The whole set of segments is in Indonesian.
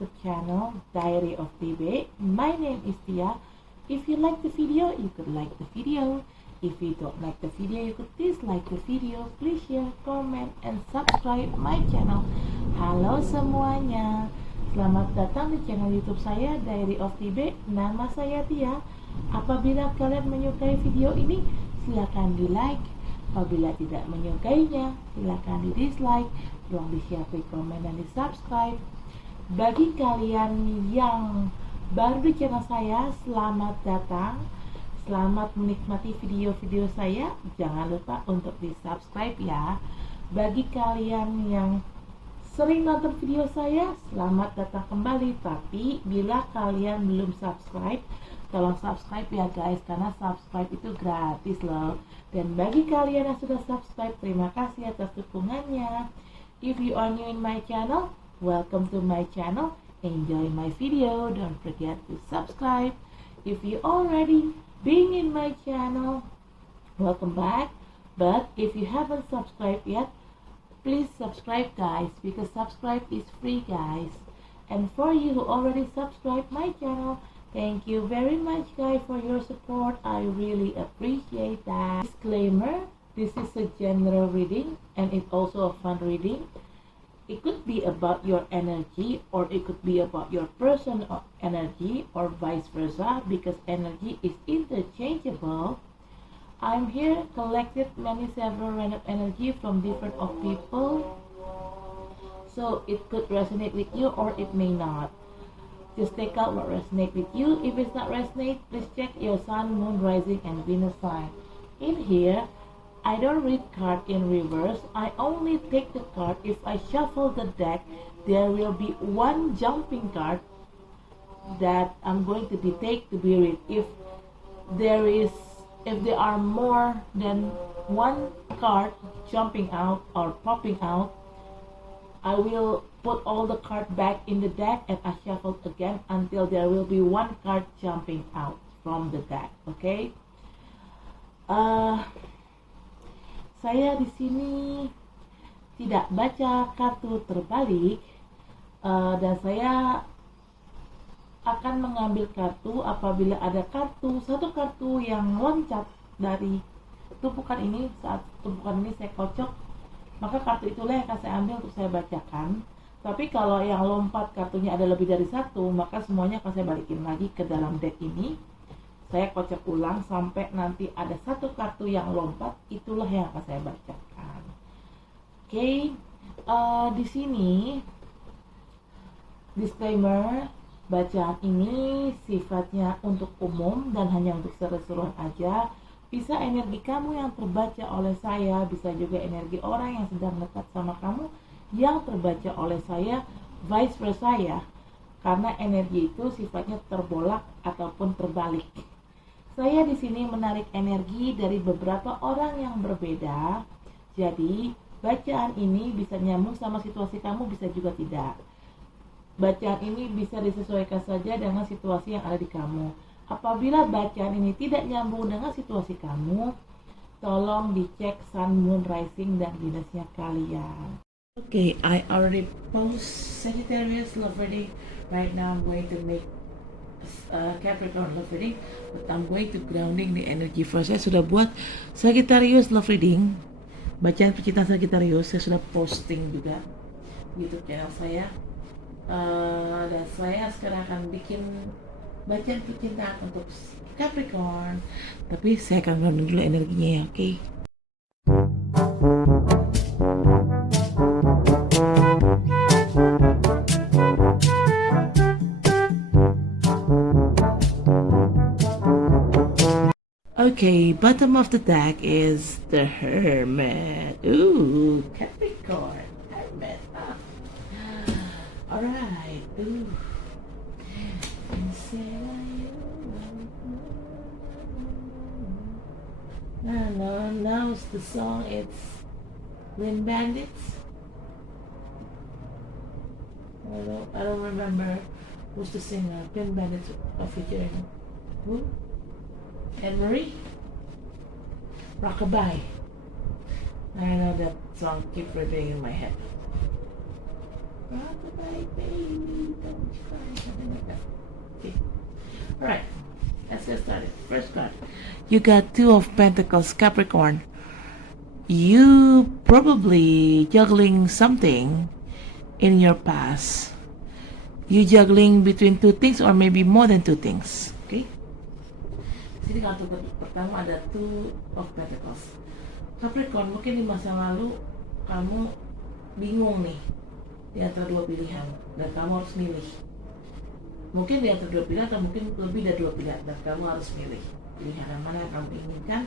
YouTube channel Diary of TB. My name is Tia. If you like the video, you could like the video. If you don't like the video, you could dislike the video. Please share, comment, and subscribe my channel. Halo semuanya, selamat datang di channel YouTube saya Diary of TB. Nama saya Tia. Apabila kalian menyukai video ini, silakan di like. Apabila tidak menyukainya, silakan di dislike. Tolong di share, di komen, dan di subscribe. Bagi kalian yang baru di channel saya, selamat datang. Selamat menikmati video-video saya. Jangan lupa untuk di subscribe ya. Bagi kalian yang sering nonton video saya, selamat datang kembali. Tapi bila kalian belum subscribe, tolong subscribe ya guys, karena subscribe itu gratis loh. Dan bagi kalian yang sudah subscribe, terima kasih atas dukungannya. If you are new in my channel, welcome to my channel. Enjoy my video. Don't forget to subscribe. If you already been in my channel, welcome back. But if you haven't subscribed yet, please subscribe guys, because subscribe is free guys. And for you who already subscribed my channel, thank you very much guys for your support. I really appreciate that. Disclaimer, this is a general reading and it's also a fun reading. It could be about your energy, or it could be about your personal energy, or vice versa, because energy is interchangeable. I'm here collected several random energy from different of people, so it could resonate with you or it may not. Just take out what resonates with you. If it's not resonate, please check your sun, moon, rising, and Venus sign. In here, I don't read card in reverse. I only take the card. If I shuffle the deck, there will be one jumping card that I'm going to take to be read. If there are more than one card jumping out or popping out, I will put all the card back in the deck and I shuffle again until there will be one card jumping out from the deck. Okay? Saya di sini tidak baca kartu terbalik, dan saya akan mengambil kartu apabila ada satu kartu yang loncat dari tumpukan ini. Saat tumpukan ini saya kocok, maka kartu itulah yang akan saya ambil untuk saya bacakan. Tapi kalau yang lompat kartunya ada lebih dari satu, maka semuanya akan saya balikin lagi ke dalam deck ini. Saya kocok ulang sampai nanti ada satu kartu yang lompat, itulah yang akan saya bacakan. Oke, di sini disclaimer, bacaan ini sifatnya untuk umum dan hanya untuk seru-seruan aja. Bisa energi kamu yang terbaca oleh saya, bisa juga energi orang yang sedang dekat sama kamu yang terbaca oleh saya, vice versa ya. Karena energi itu sifatnya terbolak ataupun terbalik. Saya di sini menarik energi dari beberapa orang yang berbeda. Jadi, bacaan ini bisa nyambung sama situasi kamu, bisa juga tidak. Bacaan ini bisa disesuaikan saja dengan situasi yang ada di kamu. Apabila bacaan ini tidak nyambung dengan situasi kamu, tolong dicek sun, moon, rising, dan Venusnya kalian. Okay, I already post Sagittarius love reading. Right now I'm going to make Capricorn love reading, but I'm going to grounding the energy first. Saya sudah buat Sagittarius love reading, bacaan pecinta Sagittarius. Saya sudah posting juga di YouTube channel saya, dan saya sekarang akan bikin bacaan pecinta untuk Capricorn. Tapi saya akan grounding dulu energinya ya, oke? Okay, bottom of the deck is the Hermit. Ooh, Capricorn, Hermit. Alright, ooh. No, now it's the song, it's Wind Bandits. I don't remember who's the singer. Wind Bandits featuring who? Anne-Marie? Rockabye. I know that song keep repeating in my head. Rockabye baby, don't cry, something like that. Okay. Alright, let's get started. First card. You got Two of Pentacles, Capricorn. You probably juggling something in your past. You juggling between two things or maybe more than two things. Okay? Sini kartu pertama ada Two of Pentacles. Capricorn, mungkin di masa lalu kamu bingung nih di antara dua pilihan dan kamu harus milih. Mungkin di antara dua pilihan atau mungkin lebih dari dua pilihan dan kamu harus milih pilihan yang mana yang kamu inginkan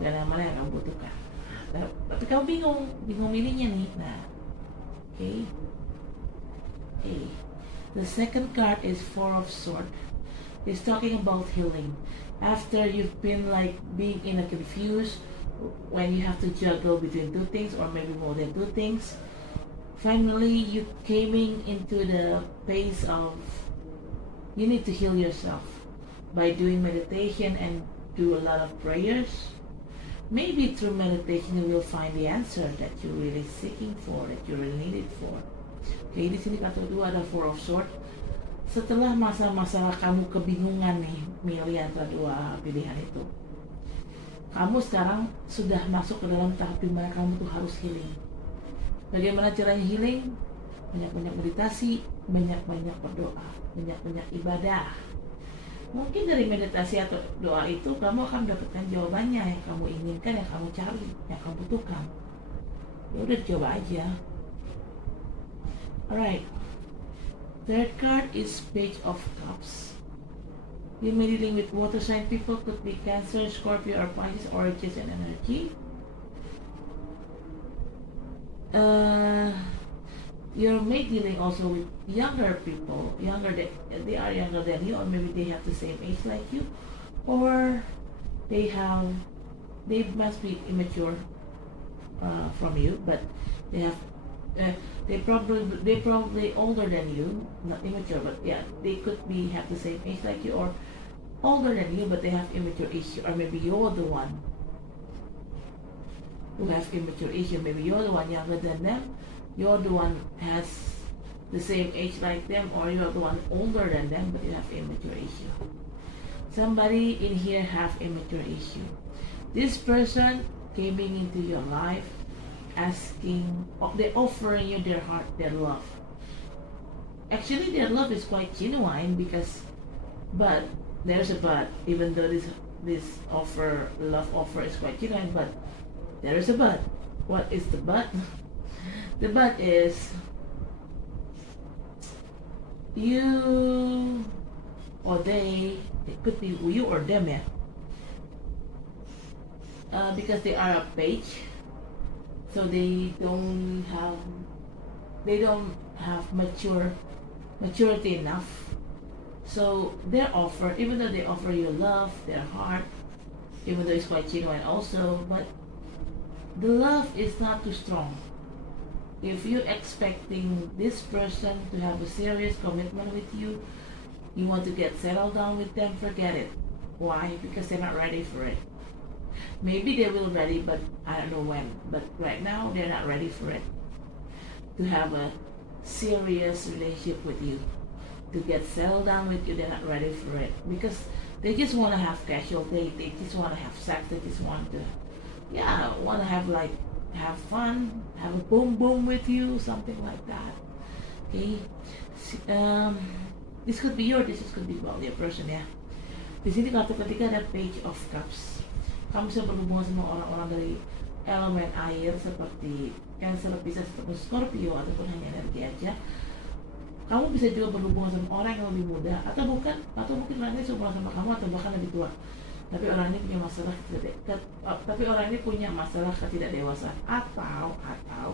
dan yang mana yang kamu butuhkan. Tapi kamu bingung milihnya nih. Nah, okay. The second card is Four of Swords. It's talking about healing. After you've been like being in a confused when you have to juggle between two things or maybe more than two things, finally you coming into the phase of you need to heal yourself by doing meditation and do a lot of prayers. Maybe through meditation you will find the answer that you're really seeking for, that you really need it for. Oke, di sini kartu kedua ada Four of Swords. Setelah masa-masa kamu kebingungan nih milih antara dua pilihan itu, kamu sekarang sudah masuk ke dalam tahap dimana kamu tuh harus healing. Bagaimana caranya healing? Banyak-banyak meditasi, banyak-banyak berdoa, banyak-banyak ibadah. Mungkin dari meditasi atau doa itu kamu akan mendapatkan jawabannya yang kamu inginkan, yang kamu cari, yang kamu butuhkan. Ya udah, coba aja. Alright. Third card is Page of Cups. You may be dealing with water sign people, could be Cancer, Scorpio, or Pisces, origins and energy. You may dealing also with younger people, they are younger than you, or maybe they have the same age like you, or they must be immature from you, but they probably older than you, not immature, but yeah, they could be have the same age like you or older than you, but they have immature issue, or maybe you're the one who have immature issue. Maybe you're the one younger than them, you're the one has the same age like them, or you're the one older than them, but you have immature issue. Somebody in here have immature issue. This person came into your life asking, they're offering you their heart, their love. Actually, their love is quite genuine but there's a but. Even though this love offer is quite genuine, but there is a but. What is the but? The but is you or they. It could be you or them, yeah. Because they are a page. So they don't have maturity enough. So their offer, even though they offer you love, their heart, even though it's quite genuine also, but the love is not too strong. If you're expecting this person to have a serious commitment with you, you want to get settled down with them, forget it. Why? Because they're not ready for it. Maybe they will ready, but I don't know when. But right now, they're not ready for it. To have a serious relationship with you, to get settled down with you, they're not ready for it. Because they just want to have casual date, they just want to have sex, they just want to, have fun, have a boom boom with you, something like that. Okay? This could be this could be about your person, ya. Di sini kartu ketiga ada Page of Cups. Kamu bisa berhubungan sama orang-orang dari elemen air seperti Cancer, Pisces, ataupun Scorpio, ataupun hanya energi aja. Kamu bisa juga berhubungan sama orang yang lebih muda atau mungkin orang ini seumuran sama kamu atau bahkan lebih tua. Tapi orang ini punya masalah ketidakdewasaan atau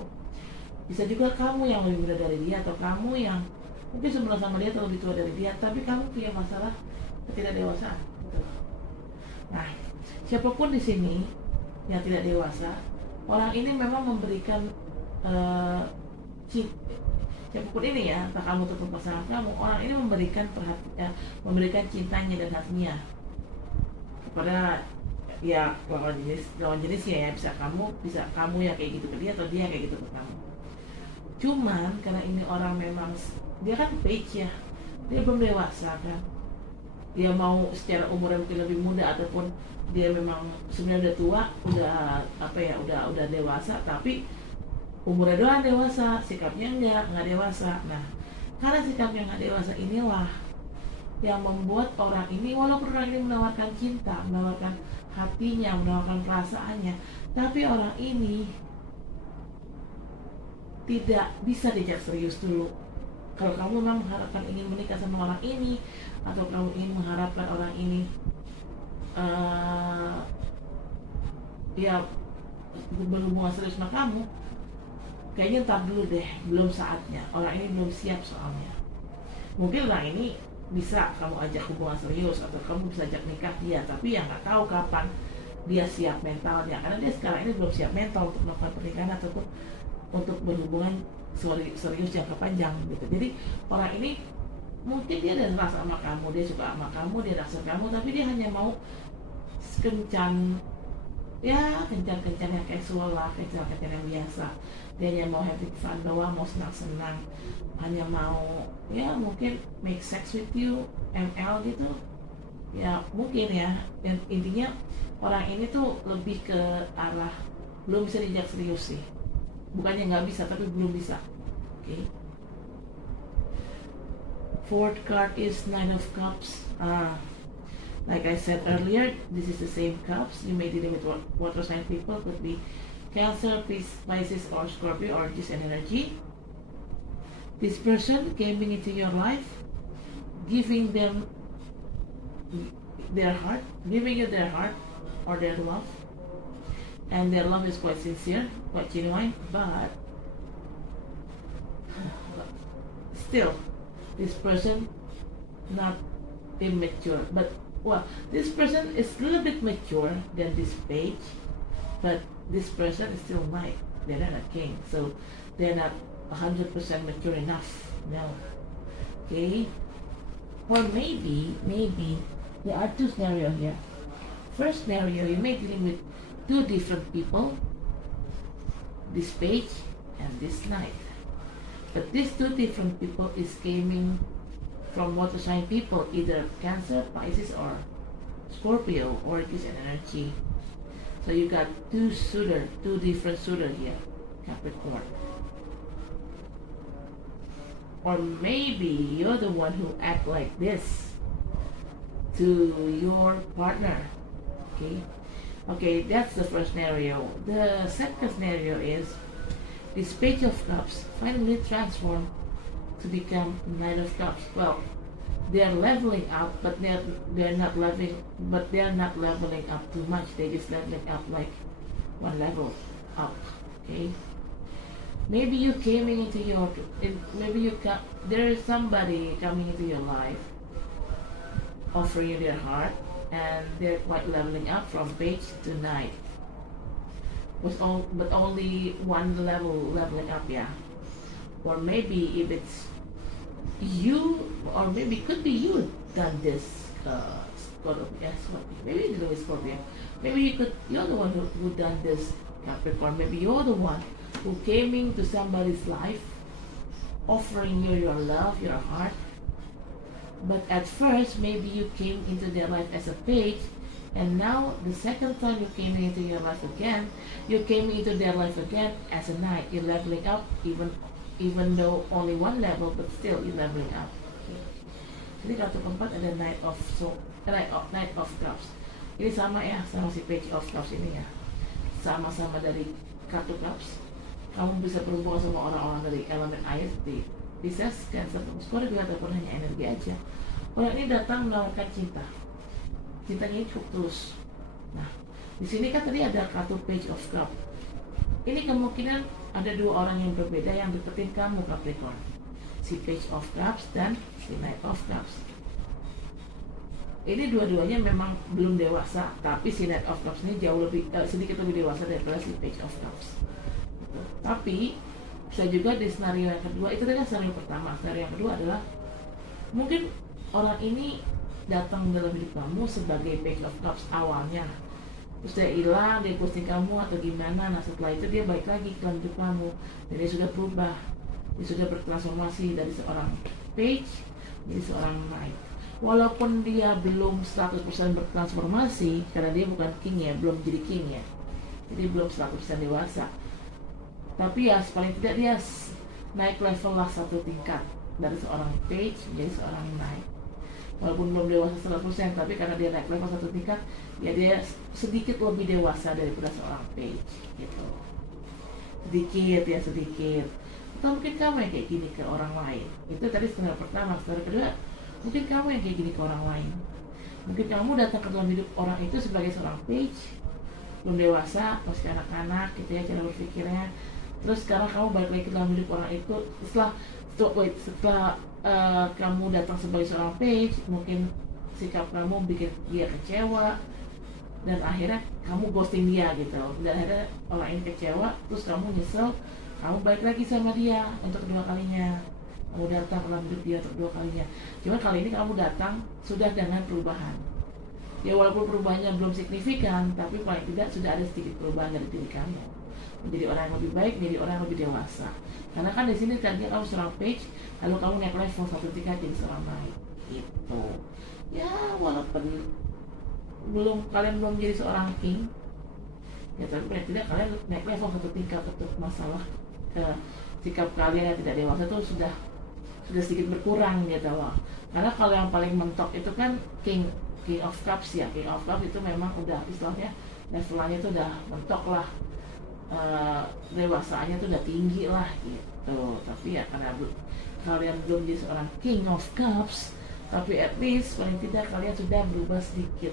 bisa juga kamu yang lebih muda dari dia atau kamu yang mungkin seumuran sama dia atau lebih tua dari dia, tapi kamu punya masalah ketidakdewasaan. Nah, siapapun di sini yang tidak dewasa, orang ini memang memberikan siapapun ini ya, entah kamu atau pasangan kamu, orang ini memberikan cintanya dan hatinya kepada ya lawan jenisnya ya, bisa kamu yang kayak gitu ke dia atau dia yang kayak gitu ke kamu. Cuman karena ini orang memang dia kan page ya, dia belum dewasa kan, dia mau secara umur yang mungkin lebih muda ataupun dia memang sebenarnya udah tua, udah apa ya, udah dewasa, tapi umurnya doang dewasa, sikapnya nggak dewasa. Nah, karena sikapnya nggak dewasa inilah yang membuat orang ini, walaupun orang ini menawarkan cinta, menawarkan hatinya, menawarkan perasaannya, tapi orang ini tidak bisa diajak serius dulu. Kalau kamu memang mengharapkan ingin menikah sama orang ini, atau kamu ingin mengharapkan orang ini ya berhubungan serius sama kamu, kayaknya ntar dulu deh, belum saatnya. Orang ini belum siap soalnya. Mungkin orang ini bisa kamu ajak hubungan serius atau kamu bisa ajak nikah dia, tapi ya nggak tahu kapan dia siap mentalnya, karena dia sekarang ini belum siap mental untuk melakukan pernikahan ataupun untuk berhubungan serius jangka panjang gitu. Jadi orang ini mungkin dia ada rasa sama kamu, dia suka sama kamu, dia naksir kamu, tapi dia hanya mau kencan, ya kencan yang casual lah, kencan yang biasa. Dia hanya mau having fun doang, mau senang-senang, hanya mau ya mungkin make sex with you, ML gitu ya, mungkin ya. Dan intinya orang ini tuh lebih ke arah belum bisa diajak serius sih, bukannya nggak bisa tapi belum bisa. Okay. Fourth card is Nine of Cups. Like I said earlier, this is the same cups. You may deal with water sign people, could be Cancer, Pisces, or Scorpio, or just an energy. This person came into your life, giving them their heart, giving you their heart or their love, and their love is quite sincere, quite genuine, but still, this person not immature, but well, this person is a little bit mature than this page, but this person is still knight. They're not a king, so they're not 100% mature enough. No. Okay. Or maybe there are two scenarios here. First scenario, you may be dealing with two different people, this page and this knight. But these two different people is coming from water sign people, either Cancer, Pisces, or Scorpio, or this energy. So you got two different suitor here, Capricorn. Or maybe you're the one who act like this to your partner. Okay, that's the first scenario. The second scenario is this Page of Cups finally transformed to become Knight of Cups. Well, they're leveling up, but they're not leveling up too much. They're just leveling up like one level up. Okay. Maybe you came into your, there is somebody coming into your life, offering you their heart, and they're quite leveling up from Page to Knight. But only one leveling up, yeah. Or maybe if it's you, or maybe could be you done this, Scorpio. Maybe it's Louis Scorpio. Maybe you're the one who done this, Capricorn. Maybe you're the one who came into somebody's life, offering you your love, your heart. But at first, maybe you came into their life as a page, and now the second time you came into your life again, you came into their life again as a knight. You're leveling up, even though only one level, but still you're leveling up. Okay. Jadi kartu keempat ada Knight of Cups. Ini sama ya, sama si Page of Cups ini ya. Sama-sama dari kartu Cups. Kamu bisa berhubungan sama orang-orang dari elemen air seperti Pisces, Cancer, Scorpio, ataupun hanya energi aja. Orang ini datang menawarkan cinta. Cintanya cukup tulus. Nah, di sini kan tadi ada kartu Page of Cups. Ini kemungkinan ada dua orang yang berbeda yang deketin kamu, Capricorn. Si Page of Cups dan si Knight of Cups. Ini dua-duanya memang belum dewasa, tapi si Knight of Cups ini jauh lebih sedikit lebih dewasa daripada si Page of Cups. Gitu. Tapi bisa juga di skenario yang kedua, itu adalah skenario pertama. Skenario yang kedua adalah mungkin orang ini datang dalam hidup kamu sebagai Page of Cups awalnya, terus dia hilang, dia posting kamu atau gimana. Nah setelah itu dia balik lagi ke hidup kamu dan dia sudah berubah. Dia sudah bertransformasi dari seorang page menjadi seorang knight. Walaupun dia belum 100% bertransformasi, karena dia bukan king ya, belum jadi king ya, jadi belum 100% dewasa. Tapi ya paling tidak dia naik level lah satu tingkat dari seorang page menjadi seorang knight. Walaupun belum dewasa 100%, tapi karena dia naik level satu tingkat, ya dia sedikit lebih dewasa daripada seorang page gitu. Sedikit ya, sedikit. Atau mungkin kamu yang kayak gini ke orang lain. Itu tadi setengah pertama. Setengah kedua, mungkin kamu yang kayak gini ke orang lain. Mungkin kamu datang ke dalam hidup orang itu sebagai seorang page, belum dewasa, masih anak-anak gitu ya cara berpikirnya. Terus sekarang kamu balik lagi ke dalam hidup orang itu setelah kamu datang sebagai seorang page, mungkin sikap kamu bikin dia kecewa, dan akhirnya kamu ghosting dia gitu, dan akhirnya orang ini kecewa, terus kamu nyesel, kamu balik lagi sama dia untuk kedua kalinya. Kamu datang dalam hidup dia untuk kedua kalinya. Cuma kali ini kamu datang sudah dengan perubahan. Ya walaupun perubahannya belum signifikan, tapi paling tidak sudah ada sedikit perubahan dari diri kamu. Menjadi orang yang lebih baik, menjadi orang yang lebih dewasa. Karena kan di sini tadinya kamu seorang page, lalu kamu naik level satu tingkat jadi seorang knight. Gitu. Ya walaupun kalian belum jadi seorang king, ya tapi paling tidak kalian naik level satu tingkat untuk masalah sikap kalian yang tidak dewasa itu sudah sedikit berkurang gitu loh. Karena kalau yang paling mentok itu kan King of Cups ya. King of Cups itu memang udah istilahnya levelnya itu udah mentok lah, dewasanya itu udah tinggi lah gitu. Tapi ya karena kalian belum jadi seorang King of Cups, tapi at least paling tidak kalian sudah berubah sedikit,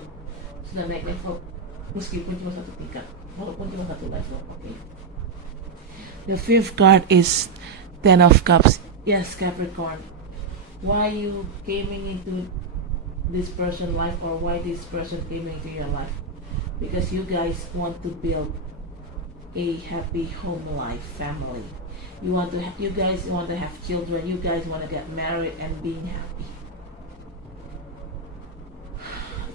sudah naik level meskipun cuma satu tingkat, walaupun cuma satu level. Okay. The fifth card is Ten of Cups. Yes, Capricorn. Why you came into this person's life, or why this person came into your life? Because you guys want to build a happy home life, family. You guys want to have children. You guys want to get married and being happy.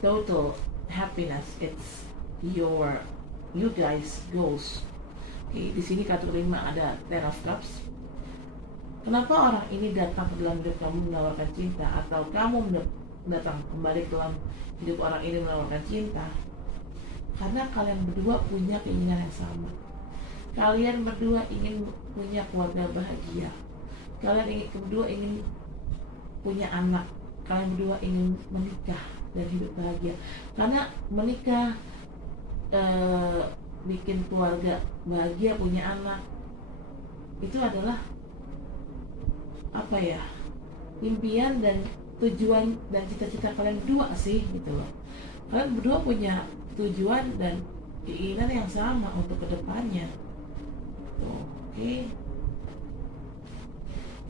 Total happiness. It's you guys goals. Okay, di sini kartu kelima ada Ten of Cups. Kenapa orang ini datang ke dalam hidup kamu menawarkan cinta, atau kamu datang kembali ke dalam hidup orang ini menawarkan cinta? Karena kalian berdua punya keinginan yang sama. Kalian berdua ingin punya keluarga bahagia. Kalian berdua ingin punya anak. Kalian berdua ingin menikah dan hidup bahagia. Karena menikah, bikin keluarga bahagia, punya anak, itu adalah apa ya, impian dan tujuan dan cita-cita kalian berdua sih gitu loh. Kalian berdua punya tujuan dan keinginan yang sama untuk kedepannya. Okay.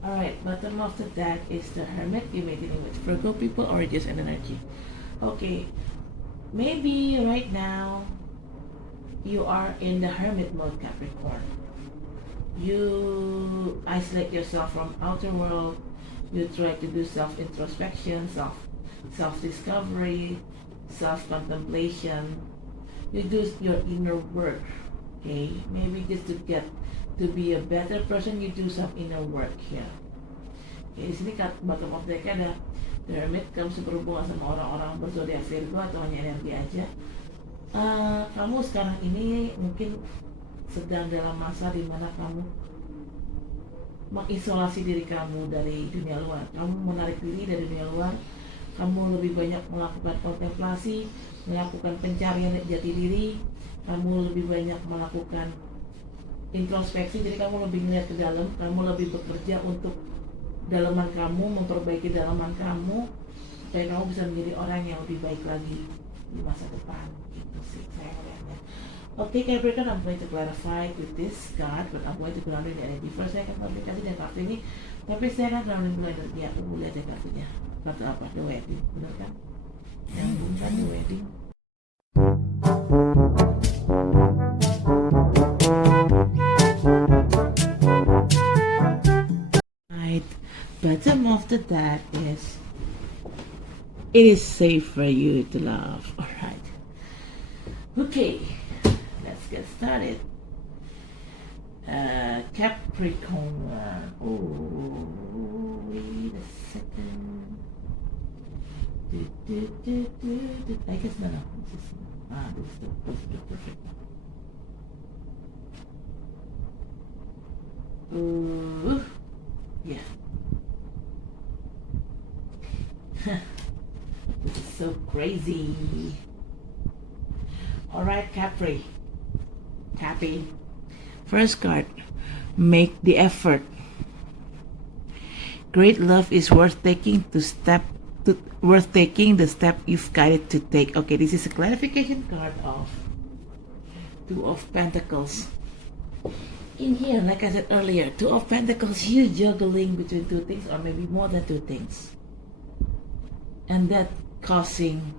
Alright, bottom of the deck is the Hermit. You may dealing with Virgo people or just an energy. Okay, maybe right now you are in the Hermit mode, Capricorn. You isolate yourself from outer world. You try to do self-introspection, self-discovery, self-contemplation. You do your inner work. Okay, maybe just to be a better person, you do some inner work here. Okay, di sini bottom of deck ada the Hermit. Kamu berhubungan sama orang-orang berzodiak Virgo atau hanya energi aja. Kamu sekarang ini mungkin sedang dalam masa di mana kamu mengisolasi diri kamu dari dunia luar. Kamu menarik diri dari dunia luar. Kamu lebih banyak melakukan kontemplasi, melakukan pencarian jati diri. Kamu lebih banyak melakukan introspeksi. Jadi kamu lebih melihat ke dalam. Kamu lebih bekerja untuk dalaman kamu, memperbaiki dalaman kamu, supaya kamu bisa menjadi orang yang lebih baik lagi di masa depan. Itu sih saya melihatnya. Okay, Capricorn, I'm going to clarify with this card, but I'm going to ground in the energy. First, saya akan klarifikasi dengan kartu ini, tapi saya akan groundin dulu energi. Aku mau lihat ya kartunya. Kartu apa? The Wedding, benar kan? Yang bukan The Wedding. Right, bottom of the deck is it is safe for you to love. Alright. Okay. Let's get started. Capricorn. Oh, wait a second. I guess no. This is the perfect one. Yeah. This is so crazy. Alright, Capri. Cappy. First card. Make the effort. Great love is worth taking the step you've guided to take. Okay, this is a clarification card of Two of Pentacles. In here, like I said earlier, Two of Pentacles, you juggling between two things or maybe more than two things. And that causing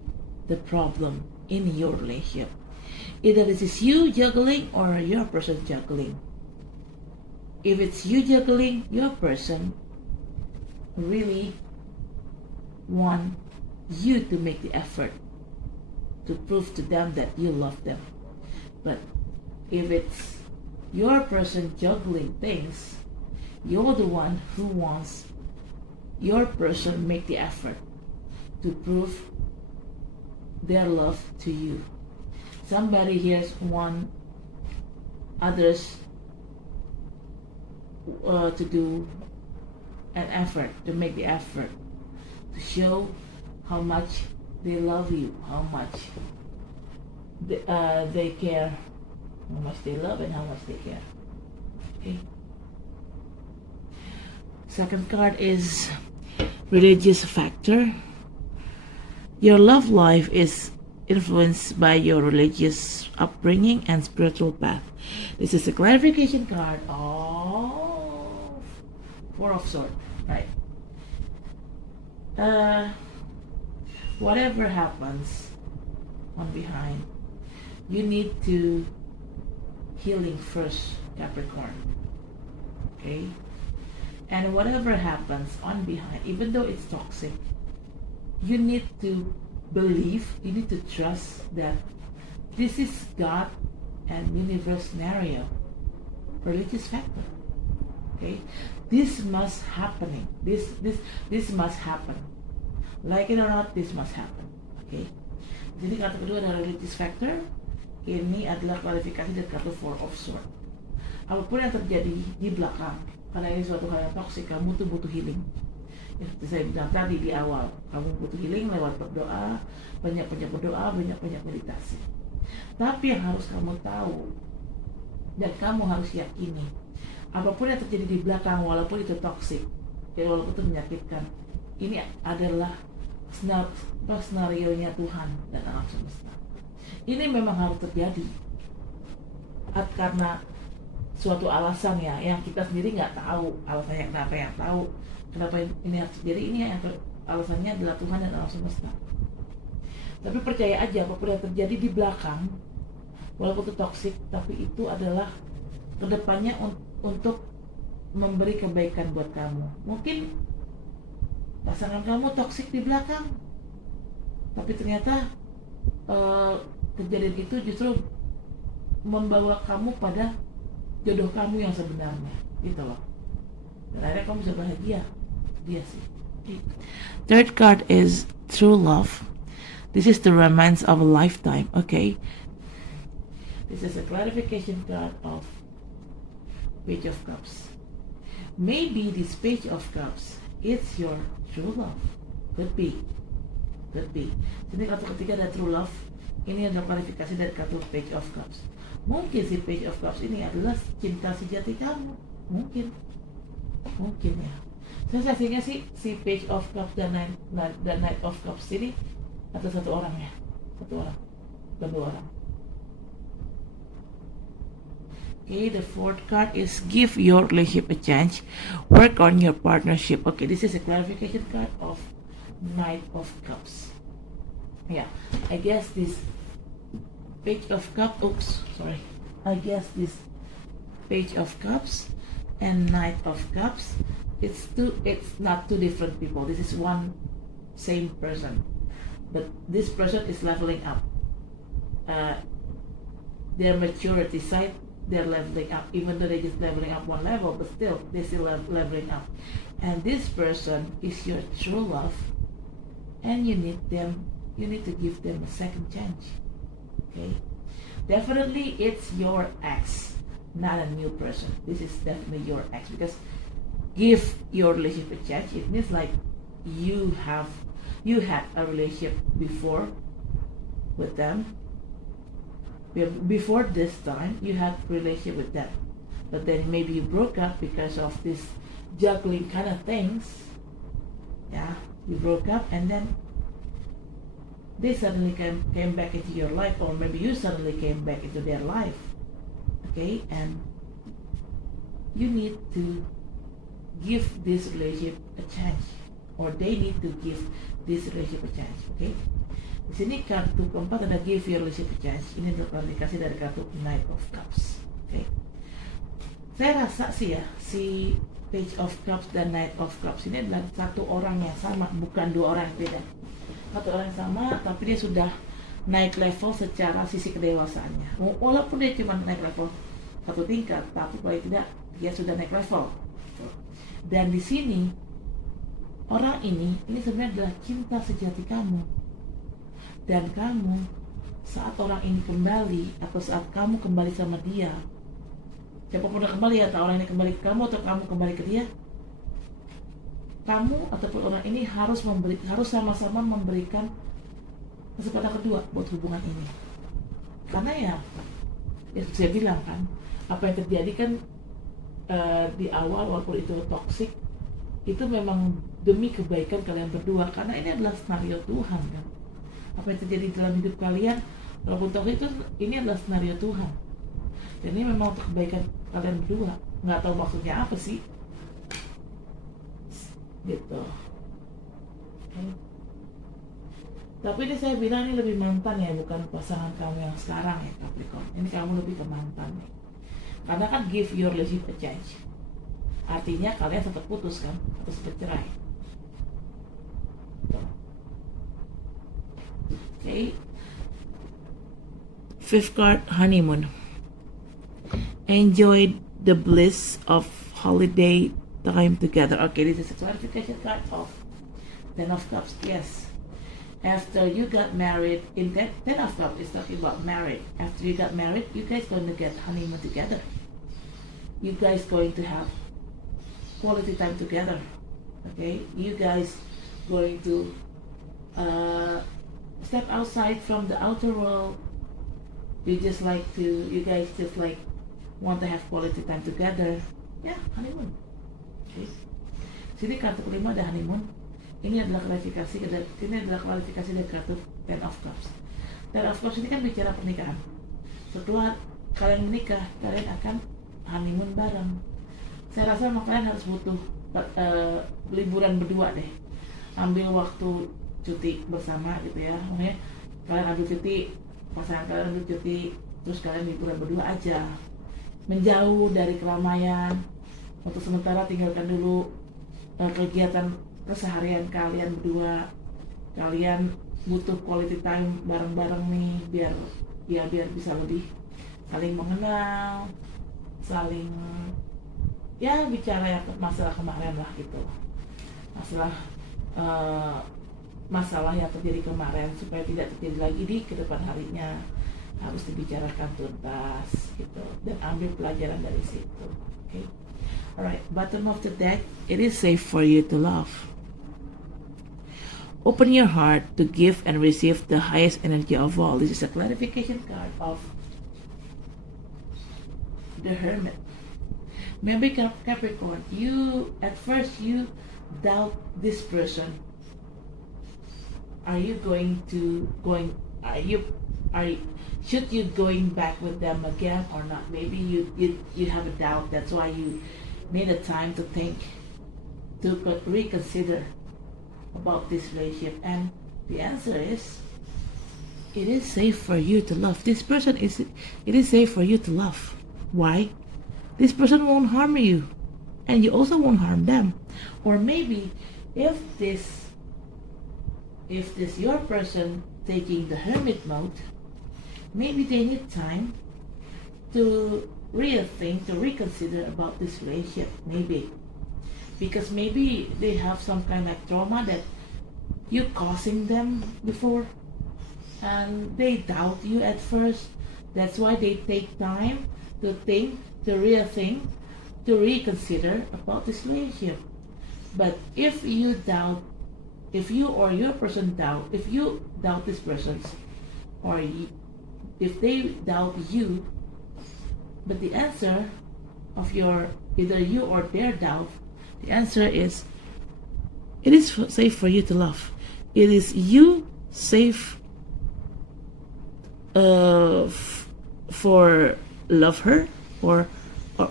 the problem in your relationship. Either this is you juggling or your person juggling. If it's you juggling, your person really want you to make the effort to prove to them that you love them. But if it's your person juggling things, you're the one who wants your person make the effort to prove their love to you. Somebody here wants others to do an effort, to make the effort, to show how much they love you, how much they care, how much they love and how much they care. Okay. Second card is religious factor. Your love life is influenced by your religious upbringing and spiritual path. This is a clarification card of Four of Swords, right? Whatever happens on behind, you need to healing first, Capricorn. Okay? And whatever happens on behind, even though it's toxic, you need to believe, you need to trust that this is God and universe scenario, religious factor. Okay, this must happening. This must happen. Like it or not, this must happen. Okay. Jadi kartu kedua adalah religious factor. Ini adalah klarifikasi dari kartu Four of Swords. Apapun yang terjadi di belakang, karena ini suatu hal yang toksik, kamu tuh butuh healing. Seperti saya bilang tadi di awal, kamu butuh healing lewat berdoa, banyak-banyak berdoa, banyak-banyak meditasi. Tapi yang harus kamu tahu dan kamu harus yakini, apapun yang terjadi di belakang, walaupun itu toksik, ya walaupun itu menyakitkan, ini adalah skenario-nya Tuhan dan alam semesta. Ini memang harus terjadi karena suatu alasan ya, yang kita sendiri nggak tahu alasannya kenapa. Yang tahu kenapa ini harus terjadi, ini yang alasannya adalah Tuhan dan alam semesta. Tapi percaya aja, apapun yang terjadi di belakang, walaupun itu toksik, tapi itu adalah kedepannya untuk memberi kebaikan buat kamu. Mungkin pasangan kamu toksik di belakang, tapi ternyata kejadian itu justru membawa kamu pada jodoh kamu yang sebenarnya, gitu loh. Dan akhirnya kamu bisa bahagia. Dia sih. Third card is true love. This is the romance of a lifetime. Okay. This is a clarification card of Page of Cups. Maybe this Page of Cups is your true love. Could be. Jadi kartu ketiga ada true love. Ini adalah klarifikasi dari kartu Page of Cups. Mungkin si Page of Cups ini adalah cinta sejati kamu. Mungkin ya. Sensasinya sih si Page of Cups dan Knight of Cups ini atau satu orang ya, dan dua orang. Okay, the fourth card is give your relationship a chance, work on your partnership. Okay, this is a clarification card of Knight of Cups. Yeah, I guess this Page of Cups, I guess this Page of Cups and Knight of Cups, it's not two different people. This is one same person, but this person is leveling up. Their maturity side they're leveling up, even though they're just leveling up one level, but still they're still leveling up. And this person is your true love, and you need to give them a second chance. Okay, definitely it's your ex, not a new person. This is definitely your ex, because give your relationship a chance, it means like you had a relationship before with them. Before this time you had a relationship with them, but then maybe you broke up because of this juggling kind of things. Yeah, you broke up, and then they suddenly came back into your life, or maybe you suddenly came back into their life. Okay, and you need to give this relationship a chance, or they need to give this relationship a chance. Okay, di sini kartu keempat ada give your relationship a chance. Ini adalah klarifikasi dari kartu Knight of Cups. Okay, saya rasa sih ya, si Page of Cups dan Knight of Cups ini adalah satu orang yang sama, bukan dua orang yang beda. Satu orang yang sama, tapi dia sudah naik level secara sisi kedewasaannya. Walaupun dia cuma naik level satu tingkat, tapi paling tidak dia sudah naik level. Dan di sini orang ini sebenarnya adalah cinta sejati kamu. Dan kamu, saat orang ini kembali, atau saat kamu kembali sama dia, siapapun yang kembali, atau orang ini kembali ke kamu, atau kamu kembali ke dia, kamu ataupun orang ini harus sama-sama memberikan kesempatan kedua buat hubungan ini. Karena ya saya bilang kan, apa yang terjadi kan di awal, walaupun itu toksik, itu memang demi kebaikan kalian berdua, karena ini adalah skenario Tuhan kan. Apa yang terjadi dalam hidup kalian, walaupun toksik, itu ini adalah skenario Tuhan, dan ini memang untuk kebaikan kalian berdua. Nggak tahu maksudnya apa sih gitu. Okay. Tapi ini saya bilang ini lebih mantan ya, bukan pasangan kamu yang sekarang ya Capricorn. Ini kamu lebih ke mantan nih. Karena kan give your relationship a chance, artinya kalian sempat putus kan, atau sempat cerai. Okay. Fifth card, honeymoon. Enjoy the bliss of holiday time together. Okay, this is a clarification card of Ten of Cups. Yes. After you got married, in Ten of Cups is talking about married. After you got married, you guys going to get honeymoon together. You guys going to have quality time together. Okay, you guys going to step outside from the outer world. You guys just like want to have quality time together. Yeah, honeymoon. Okay. Sini kartu kelima ada honeymoon. Ini adalah klarifikasi dari kartu Ten of Cups. Ten of Cups ini kan bicara pernikahan. Setelah kalian menikah, kalian akan honeymoon bareng. Saya rasa kalian harus butuh liburan berdua deh. Ambil waktu cuti bersama gitu ya. Makanya kalian ambil cuti, pasangan kalian ambil cuti, terus kalian liburan berdua aja. Menjauh dari keramaian. Untuk sementara tinggalkan dulu kegiatan keseharian kalian berdua. Kalian butuh quality time bareng-bareng nih, biar bisa lebih saling mengenal, saling ya bicara masalah kemarin lah gitu, masalah yang terjadi kemarin supaya tidak terjadi lagi di kedepan harinya, harus dibicarakan tuntas gitu dan ambil pelajaran dari situ. Okay. Alright, bottom of the deck, it is safe for you to love. Open your heart to give and receive the highest energy of all. This is a clarification card of the Hermit. Maybe Capricorn, at first you doubt this person. Should you going back with them again or not? Maybe you have a doubt. That's why you need a time to think, to reconsider about this relationship. And the answer is, it is safe for you to love. This person it is safe for you to love. Why? This person won't harm you, and you also won't harm them. Or maybe if this your person taking the hermit mode, maybe they need time to rethink, to reconsider about this relationship, maybe. Because maybe they have some kind of trauma that you causing them before, and they doubt you at first. That's why they take time to think, to rethink, to reconsider about this relationship. But if you doubt, if you or your person doubt, if you doubt this person's, or you, if they doubt you, but the answer of your, either you or their doubt, the answer is, it is safe for you to love. It is you safe for love her, or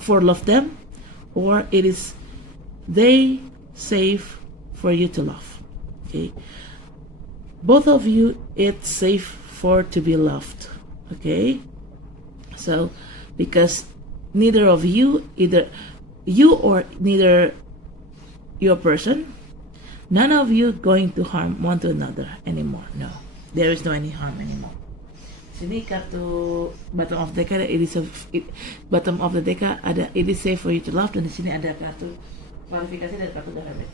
for love them, or it is they safe for you to love. Okay, both of you, it's safe for to be loved. Okay, so because neither of you, either you or neither your person, none of you going to harm one to another anymore. No, there is no any harm anymore. Sini kartu bottom of the deck ada bottom of the deck ada it is safe for you to love, dan di sini ada kartu klarifikasi dari kartu The Hermit.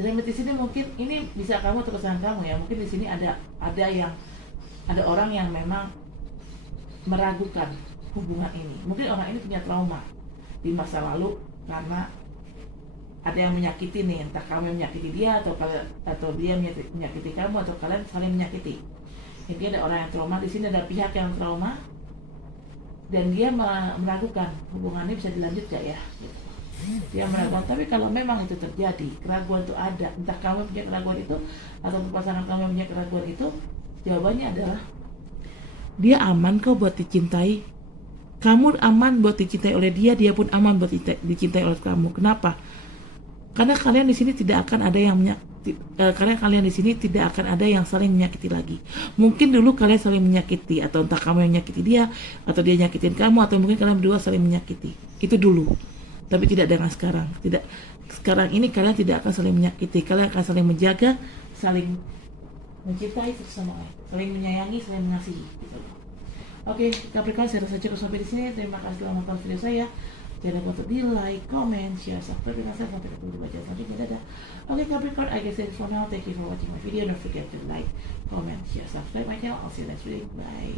The Hermit di sini mungkin ini bisa kamu atau pasangan kamu ya. Mungkin di sini ada orang yang memang meragukan hubungan ini. Mungkin orang ini punya trauma di masa lalu karena ada yang menyakiti nih, entah kamu yang menyakiti dia atau dia menyakiti kamu, atau kalian saling menyakiti. Intinya ada orang yang trauma, di sini ada pihak yang trauma dan dia meragukan hubungannya bisa dilanjut gak ya? Dia meragukan, tapi kalau memang itu terjadi, keraguan itu ada, entah kamu punya keraguan itu atau pasangan kamu yang punya keraguan itu, jawabannya adalah dia aman kok buat dicintai. Kamu aman buat dicintai oleh dia, dia pun aman buat dicintai oleh kamu. Kenapa? Karena kalian di sini tidak akan ada yang kalian di sini tidak akan ada yang saling menyakiti lagi. Mungkin dulu kalian saling menyakiti, atau entah kamu yang menyakiti dia, atau dia nyakitin kamu, atau mungkin kalian berdua saling menyakiti. Itu dulu. Tapi tidak dengan sekarang. Tidak. Sekarang ini kalian tidak akan saling menyakiti. Kalian akan saling menjaga, saling mencintai bersama lain, saling menyayangi, saling mengasihi. Gitu. Oke, Capricorn, saya rasa cukup sampai di sini. Terima kasih telah menonton video saya. Jangan lupa untuk di like, comment, share, subscribe dengan saya. Sampai ketemu di bacaan selanjutnya. Dadah. Oke, Capricorn, I guess that's for now. Thank you for watching my video. Don't forget to like, comment, share, subscribe my channel. I'll see you next video. Bye.